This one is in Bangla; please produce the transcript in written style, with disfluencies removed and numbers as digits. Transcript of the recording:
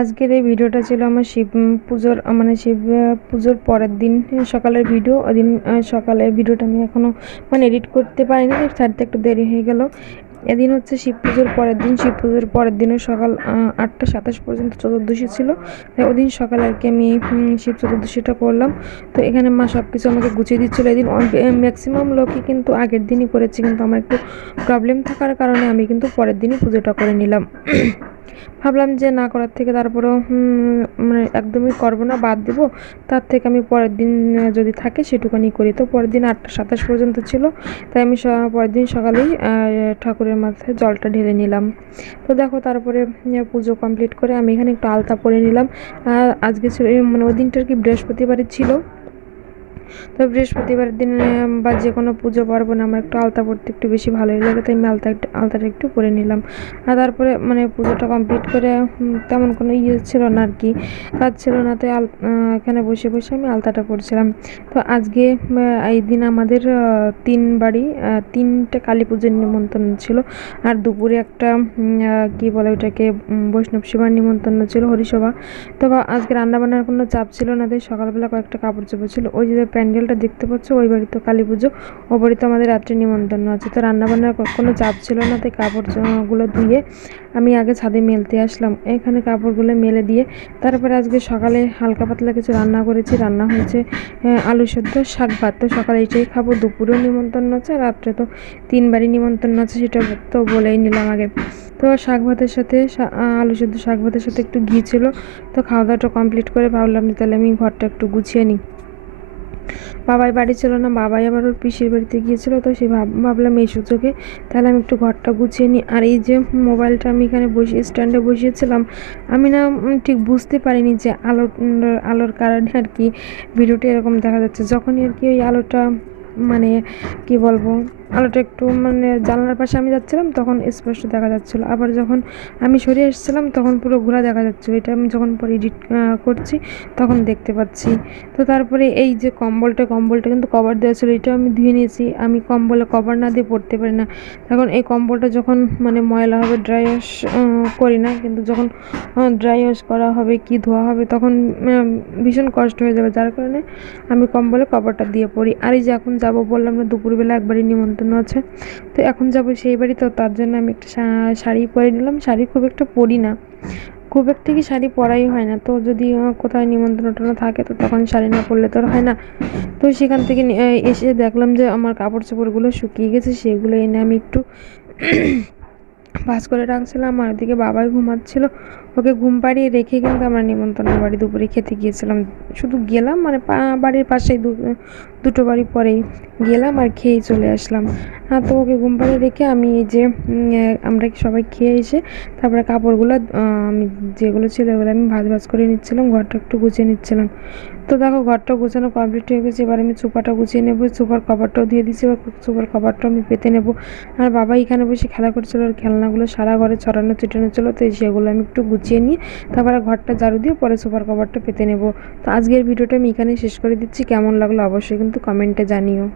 আজকের এই ভিডিওটা ছিল আমার শিব পুজোর মানে শিব পুজোর পরের দিন সকালের ভিডিও। ওদিন সকালের ভিডিওটা আমি এখনও মানে এডিট করতে পারিনি, ছাড়তে একটু দেরি হয়ে গেল। এদিন হচ্ছে শিব পুজোর পরের দিন। শিব পুজোর পরের দিনও সকাল 8টা 27 পর্যন্ত চতুর্দশী ছিল, তাই ওদিন সকালে আর কি আমি শিব চতুর্দশীটা করলাম। তো এখানে মা সব কিছু আমাকে গুছিয়ে দিচ্ছিলো। এদিন ম্যাক্সিমাম লোকই কিন্তু আগের দিনই করেছে, কিন্তু আমার একটু প্রবলেম থাকার কারণে আমি কিন্তু পরের দিনই পুজোটা করে নিলাম। ভাবলাম যে না করার থেকে তারপরেও মানে একদমই করবো না, বাদ দেবো, তার থেকে আমি পরের দিন যদি থাকে সেটুকানি করি। তো পরের দিন 8টা 27 পর্যন্ত ছিল, তাই আমি পরের দিন সকালেই ঠাকুরের মাথায় জলটা ঢেলে নিলাম। তো দেখো তারপরে পুজো কমপ্লিট করে আমি এখানে একটু আলতা পরে নিলাম। আজকে ছিল মানে ওই দিনটার কি বৃহস্পতিবারই ছিল। তো বৃহস্পতিবারের দিন বা যে কোনো পুজো পার্বণ আমার একটু আলতা পরতে একটু বেশি ভালোই লাগে, তাই আমি আলতাটা একটু পরে নিলাম। আর তারপরে মানে পুজোটা কমপ্লিট করে তেমন কোনো ছিল না আর কি, কাজ ছিল না, তাই এখানে বসে বসে আমি আলতাটা পরছিলাম। তো আজকে এই দিন আমাদের 3 কালী পুজোর নিমন্ত্রণ ছিল, আর দুপুরে একটা কি বলে ওটাকে বৈষ্ণব সেবার নিমন্ত্রণ ছিল, হরিসভা। তো আজকে রান্নাবান্নার কোনো চাপ ছিল না, তাই সকালবেলা কয়েকটা কাপড় চোপড় ছিল। ওই যে প্যান্ডেলটা দেখতে পাচ্ছ, ওই বাড়িতে কালী পুজো, ও বাড়িতে আমাদের রাত্রে নিমন্ত্রণ আছে। তো রান্নাবান্নার কোনো চাপ ছিল না, তাই কাপড়গুলো ধুয়ে আমি আগে ছাদে মেলতে আসলাম। এখানে কাপড়গুলো মেলে দিয়ে তারপরে আজকে সকালে হালকা পাতলা কিছু রান্না করেছি। রান্না হয়েছে আলু সেদ্ধ, শাক ভাত। তো সকালে এইটাই খাবো, দুপুরেও নিমন্ত্রণ আছে, রাত্রে তো 3বারই নিমন্ত্রণ আছে, সেটা তো বলেই নিলাম আগে। তো শাক ভাতের সাথে আলু সেদ্ধ শাক ভাতের সাথে একটু ঘি ছিল। তো খাওয়া দাওয়াটা কমপ্লিট করে ভাবলাম যে তাহলে আমি ঘরটা একটু গুছিয়ে নিই। বাবাই বাড়ি ছিল না, বাবাই আবার ওর পিসির বাড়িতে গিয়েছিল। তো সেই ভাবলাম এই সুযোগে তাহলে আমি একটু ঘরটা গুছিয়ে নিই। আর এই যে মোবাইলটা আমি এখানে স্ট্যান্ডে বসিয়েছিলাম, আমি না ঠিক বুঝতে পারিনি যে আলোর কারণে আর কি ভিডিওটি এরকম দেখা যাচ্ছে। যখনই আর কি ওই আলোটা মানে কি বলবো, আলোটা একটু মানে জানলার পাশে আমি যাচ্ছিলাম তখন স্পষ্ট দেখা যাচ্ছিলো, আবার যখন আমি সরে এসেছিলাম তখন পুরো ঘোরা দেখা যাচ্ছিলো। এটা আমি যখন পরে এডিট করছি তখন দেখতে পাচ্ছি। তো তারপরে এই যে কম্বলটা কিন্তু কভার দেওয়া ছিল, এটা আমি ধুয়ে নিয়েছি। আমি কম্বলে কভার না দিয়ে পড়তে পারি না। এখন এই কম্বলটা যখন মানে ময়লা হবে, ড্রাই ওয়াশ করি না, কিন্তু যখন ড্রাই ওয়াশ করা হবে কি ধোয়া হবে তখন ভীষণ কষ্ট হয়ে যাবে, যার কারণে আমি কম্বলে কভারটা দিয়ে পড়ি। আর এই যে এখন যাব বললাম না, দুপুরবেলা একবারই নিমন্ত্রণ আছে, তো এখন যাব সেই বাড়ি। তো তার জন্য আমি একটা শাড়ি পরে নিলাম। শাড়ি খুব একটা পরি না, খুব একটা কি শাড়ি পরাই হয় না। তো যদি কোথাও নিমন্ত্রণ থাকে তো তখন শাড়ি না পরলে তো আর হয় না। তো সেখান থেকে এসে দেখলাম যে আমার কাপড় চোপড়গুলো শুকিয়ে গেছে, সেগুলো এনে আমি একটু ভাঁজ করে রাখছিলাম। আর ওদিকে বাবাই ঘুমাচ্ছিল, ওকে ঘুম পাড়িয়ে রেখে কিন্তু আমরা নিমন্ত্রণ বাড়ি দুপুরে খেতে গিয়েছিলাম। শুধু গেলাম মানে বাড়ির পাশেই দুটো বাড়ি পরেই গেলাম আর খেয়েই চলে আসলাম। তো ওকে ঘুম পাড়িয়ে রেখে আমি এই যে আমরা সবাই খেয়ে এসে তারপরে কাপড়গুলো আমি যেগুলো ছিল ওগুলো আমি ভাঁজ করে নিচ্ছিলাম, ঘরটা একটু গুছিয়ে নিচ্ছিলাম। তো দেখো ঘরটা গোছানো কমপ্লিট হয়ে গেছে। এবার আমি সোফাটা গুছিয়ে নেবো, সোফার কভারটাও দিয়ে দিচ্ছি, এবার সোফার কভারটাও আমি পেতে নেবো। আর বাবা এখানে বসে খেলা করছিল, আর খেলনাগুলো সারা ঘরে ছড়ানো ছিটানো ছিল, তো সেগুলো আমি একটু গুছিয়ে নিয়ে তারপরে ঘরটা ঝাড়ু দিয়ে পরে সোফার কভারটা পেতে নেবো। তো আজকের ভিডিওটা আমি এখানেই শেষ করে দিচ্ছি। কেমন লাগলো অবশ্যই কিন্তু কমেন্টে জানিও।